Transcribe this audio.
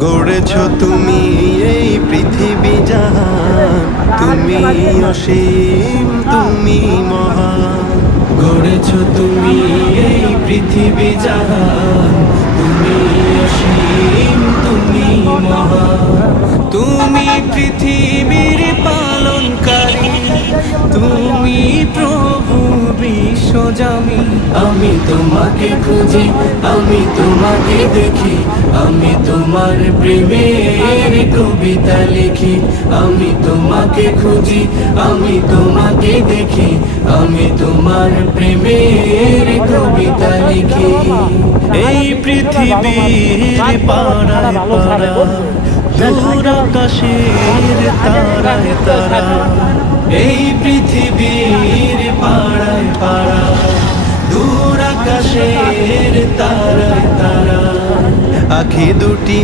গড়েছ তুমি এই পৃথিবী জাহান, তুমি অসীম, তুমি মহান। গড়েছ তুমি এই পৃথিবী জাহান, তুমি অসীম, তুমি মহান। তুমি পৃথিবীর পালনকারী, তুমি প্রভু বিশ্বজামি। আমি তোমাকে খুঁজি, আমি তোমাকে দেখি, আমি তোমার প্রেমের কবিতা লিখি। আমি তোমাকে খুঁজি, আমি তোমাকে দেখি, আমি তোমার প্রেমের কবিতা লিখি। এই পৃথিবীর পাড়ায় পাড়ায়, দূর আকাশের তারায় তারা। এই পৃথিবীর পাড়ায় পাড়ায়, দূর আকাশের তারায় তারা। আখি দুটি